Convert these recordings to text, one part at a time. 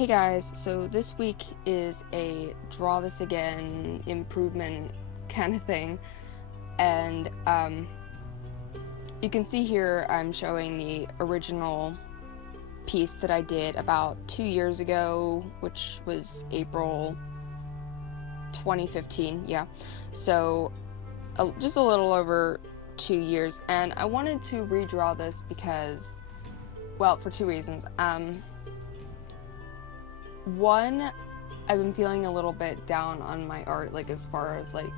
Hey guys, so this week is a draw this again improvement kind of thing, and you can see here I'm showing the original piece that I did about 2 years ago, which was April 2015, yeah, so just a little over 2 years, and I wanted to redraw this because, well, for two reasons. One, I've been feeling a little bit down on my art, like as far as like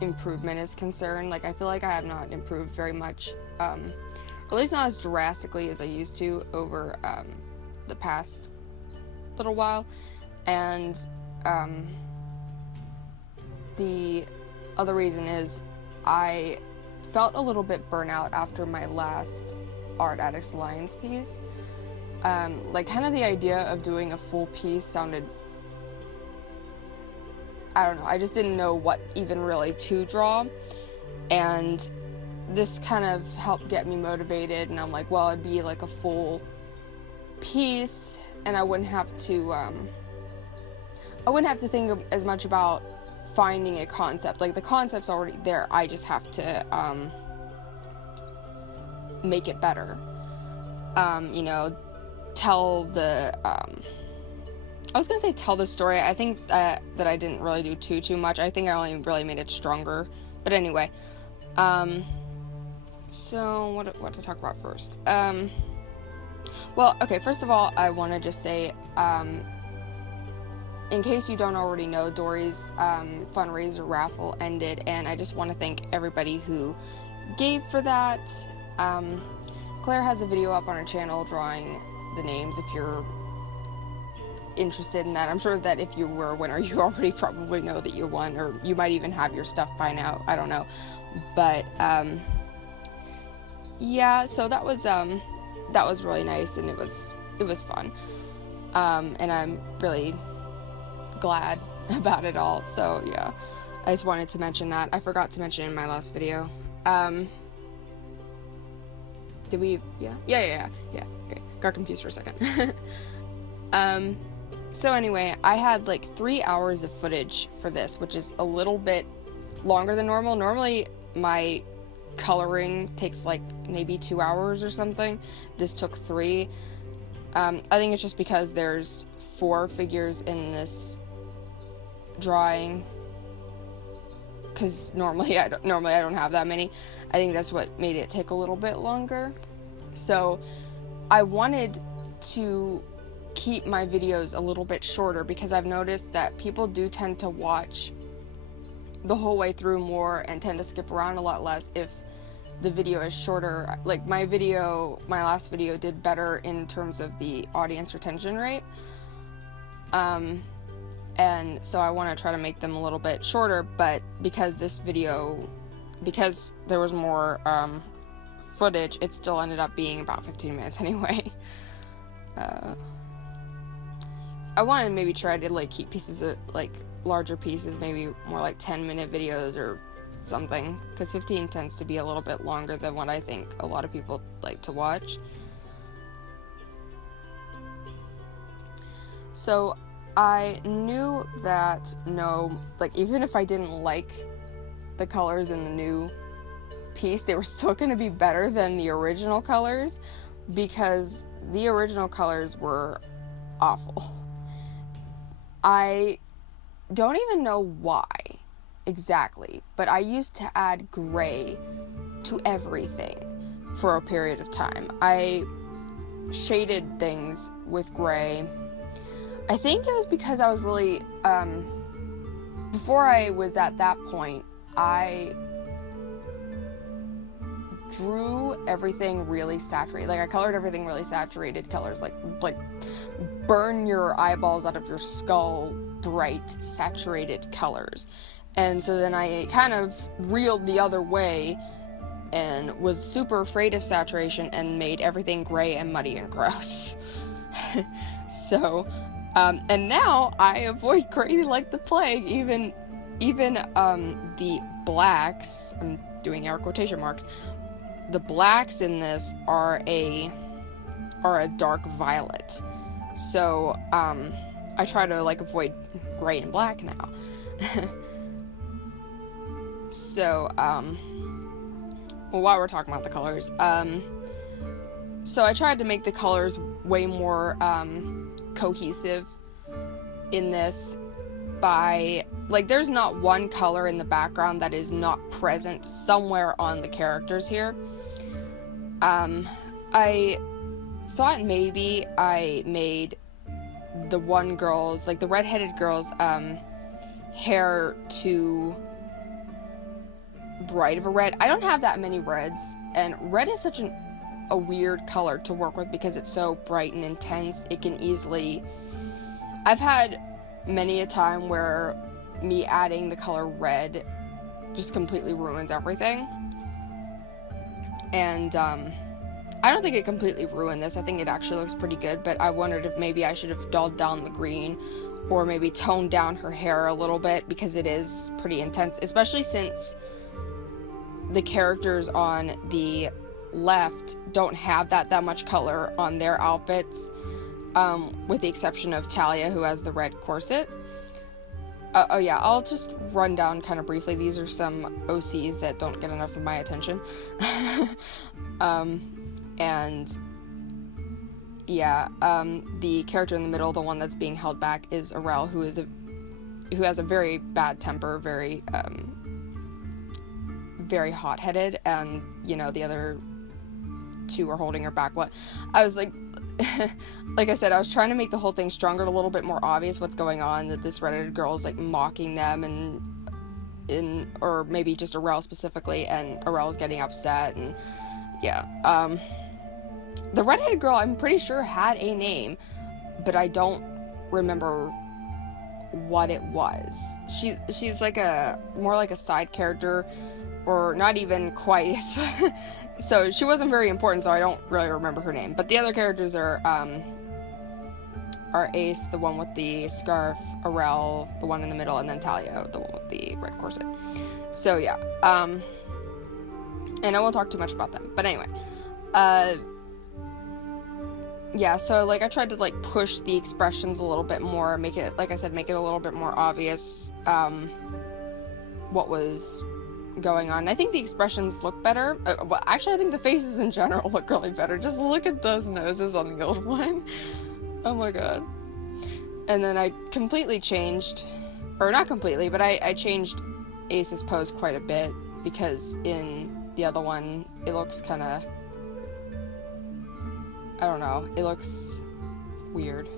improvement is concerned. Like I feel like I have not improved very much, or at least not as drastically as I used to over the past little while. And the other reason is I felt a little bit burnout after my last Art Addicts Alliance piece. Like kind of the idea of doing a full piece sounded, I don't know, I just didn't know what even really to draw, and this kind of helped get me motivated, and I'm like, well, it'd be like a full piece and I wouldn't have to think as much about finding a concept. Like the concept's already there, I just have to make it better, you know, tell the I was gonna say tell the story. I think that I didn't really do too much. I think I only really made it stronger, but anyway, so what to talk about first? Well, okay, first of all, I want to just say, in case you don't already know, Dory's fundraiser raffle ended, and I just want to thank everybody who gave for that. Claire has a video up on her channel drawing the names if you're interested in that. I'm sure that if you were a winner, you already probably know that you won, or you might even have your stuff by now, I don't know. But yeah, so that was really nice, and it was fun, and I'm really glad about it all. So yeah, I just wanted to mention that. I forgot to mention it in my last video. Did we? Yeah. Okay, got confused for a second. So anyway, I had like 3 hours of footage for this, which is a little bit longer than normal. Normally, my coloring takes like maybe 2 hours or something. This took 3. I think it's just because there's 4 figures in this drawing, because normally I don't have that many. I think that's what made it take a little bit longer. So I wanted to keep my videos a little bit shorter, because I've noticed that people do tend to watch the whole way through more and tend to skip around a lot less if the video is shorter. Like my last video did better in terms of the audience retention rate. And so I want to try to make them a little bit shorter, but because there was more footage, it still ended up being about 15 minutes anyway. I want to maybe try to like keep pieces of like larger pieces, maybe more like 10-minute videos or something, because 15 tends to be a little bit longer than what I think a lot of people like to watch. So I knew that even if I didn't like the colors in the new piece, they were still going to be better than the original colors, because the original colors were awful. I don't even know why exactly, but I used to add gray to everything for a period of time. I shaded things with gray. I think it was because I was really, before I was at that point, I drew everything really saturated. Like I colored everything really saturated colors, like burn your eyeballs out of your skull, bright saturated colors. And so then I kind of reeled the other way and was super afraid of saturation and made everything gray and muddy and gross. So and now I avoid gray like the plague. Even the blacks, I'm doing air quotation marks, the blacks in this are a dark violet. So, I try to, like, avoid gray and black now. So, well, while we're talking about the colors, so I tried to make the colors way more, cohesive in this by, like, there's not one color in the background that is not present somewhere on the characters here. I thought maybe I made the one girl's, like the redheaded girl's, hair too bright of a red. I don't have that many reds, and red is such a weird color to work with because it's so bright and intense. It can easily, I've had many a time where me adding the color red just completely ruins everything. And I don't think it completely ruined this. I think it actually looks pretty good, but I wondered if maybe I should have dulled down the green or maybe toned down her hair a little bit, because it is pretty intense, especially since the characters on the left don't have that much color on their outfits, with the exception of Talia, who has the red corset. Oh yeah, I'll just run down kind of briefly. These are some OCs that don't get enough of my attention. And yeah, the character in the middle, the one that's being held back, is Arel, who has a very bad temper, very hot-headed, and you know, the other two are holding her back. What I was like, like I said, I was trying to make the whole thing stronger, a little bit more obvious what's going on, that this redheaded girl is like mocking them, or maybe just Arel specifically, and Arel is getting upset, and yeah. The redheaded girl, I'm pretty sure, had a name, but I don't remember what it was. She's like more like a side character, or not even quite. So she wasn't very important, so I don't really remember her name. But the other characters are Ace, the one with the scarf, Arel, the one in the middle, and then Talia, the one with the red corset. So yeah, and I won't talk too much about them. But anyway, yeah, so like I tried to like push the expressions a little bit more, make it, like I said, make it a little bit more obvious what was going on. I think the expressions look better. Well, actually, I think the faces in general look really better. Just look at those noses on the old one. Oh my god. And then I completely changed, or not completely, but I changed Ace's pose quite a bit, because in the other one it looks kind of, I don't know, it looks weird.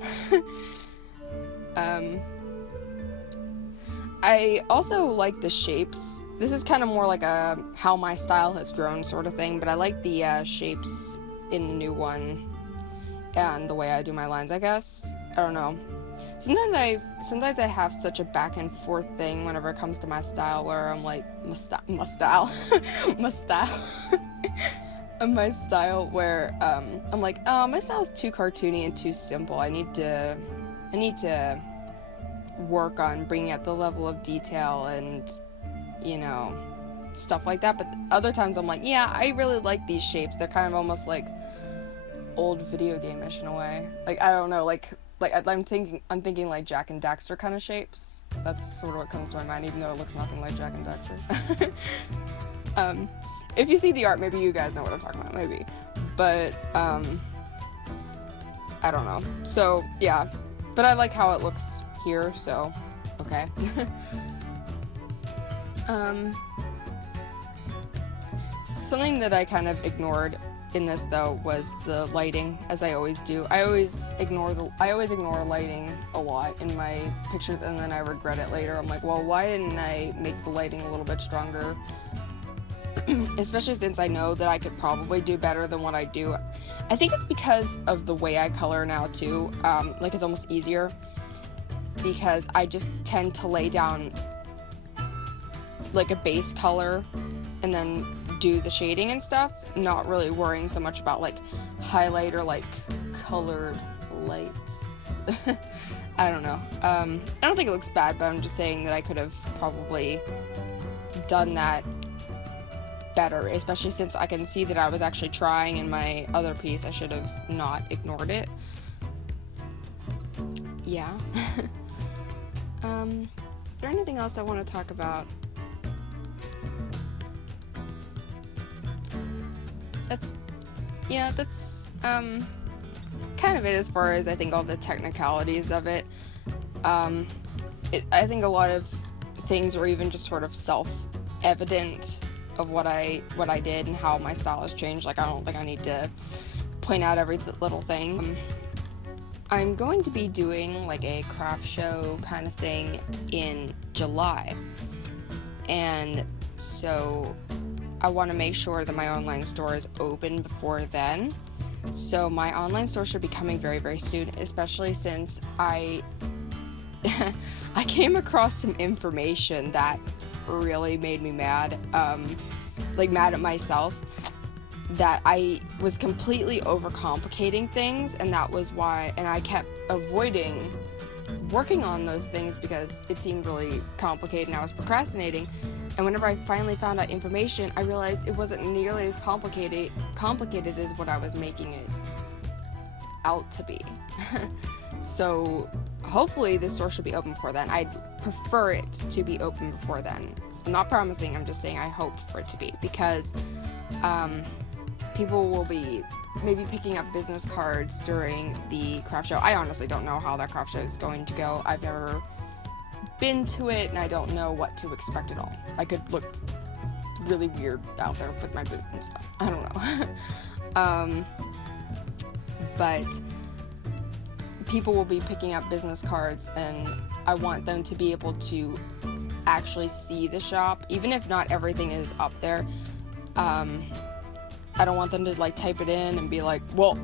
I also like the shapes. This is kind of more like a how my style has grown sort of thing, but I like the shapes in the new one and the way I do my lines, I guess. I don't know. Sometimes I have such a back and forth thing whenever it comes to my style, where I'm like, my style, where I'm like, oh, my style's too cartoony and too simple. I need to work on bringing up the level of detail and, you know, stuff like that. But other times I'm like, yeah, I really like these shapes. They're kind of almost like old video game-ish in a way. Like, I don't know, like I'm thinking like Jak and Daxter kind of shapes. That's sort of what comes to my mind, even though it looks nothing like Jak and Daxter. If you see the art, maybe you guys know what I'm talking about, maybe. But, I don't know. So, yeah. But I like how it looks here, so, okay. Something that I kind of ignored in this, though, was the lighting, as I always do. I always ignore lighting a lot in my pictures, and then I regret it later. I'm like, well, why didn't I make the lighting a little bit stronger? Especially since I know that I could probably do better than what I do. I think it's because of the way I color now, too. Like, it's almost easier, because I just tend to lay down like a base color and then do the shading and stuff, not really worrying so much about like highlight or like colored light. I don't know. I don't think it looks bad, but I'm just saying that I could have probably done that better, especially since I can see that I was actually trying in my other piece. I should have not ignored it. yeah. Is there anything else I want to talk about? That's kind of it as far as I think all the technicalities of it. I think a lot of things are even just sort of self-evident of what I did and how my style has changed. Like, I don't think I need to point out every little thing. I'm going to be doing like a craft show kind of thing in July, and so I want to make sure that my online store is open before then. So my online store should be coming very, very soon, especially since I came across some information that really made me mad, like mad at myself, that I was completely overcomplicating things, and that was why, and I kept avoiding working on those things because it seemed really complicated and I was procrastinating. And whenever I finally found out information, I realized it wasn't nearly as complicated as what I was making it out to be. So hopefully this store should be open before then. I'd prefer it to be open before then. I'm not promising, I'm just saying I hope for it to be, because people will be maybe picking up business cards during the craft show. I honestly don't know how that craft show is going to go. I've never been to it, and I don't know what to expect at all. I could look really weird out there with my booth and stuff. I don't know. But people will be picking up business cards, and I want them to be able to actually see the shop, even if not everything is up there. I don't want them to like type it in and be like, well,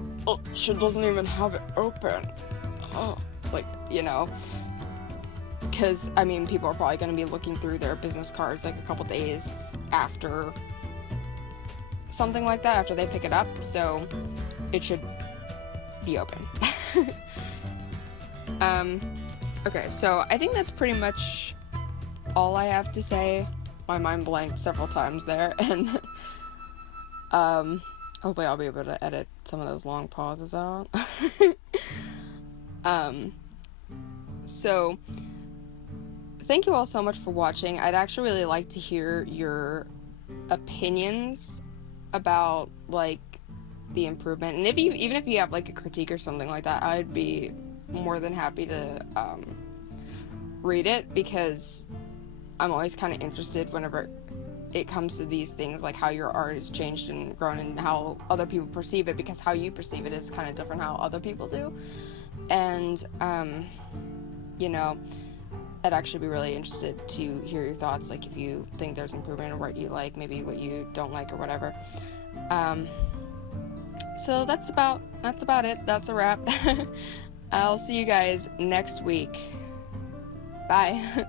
she doesn't even have it open. Like, you know, because I mean, people are probably going to be looking through their business cards like a couple days after something like that, after they pick it up, so it should be open. Okay, so I think that's pretty much all I have to say. My mind blanked several times there, and hopefully I'll be able to edit some of those long pauses out. So thank you all so much for watching. I'd actually really like to hear your opinions about like the improvement, and even if you have like a critique or something like that, I'd be more than happy to read it, because I'm always kind of interested whenever it comes to these things, like how your art has changed and grown and how other people perceive it, because how you perceive it is kind of different how other people do. And you know, I'd actually be really interested to hear your thoughts, like if you think there's improvement or what you like, maybe what you don't like or whatever. So that's about it. That's a wrap. I'll see you guys next week. Bye.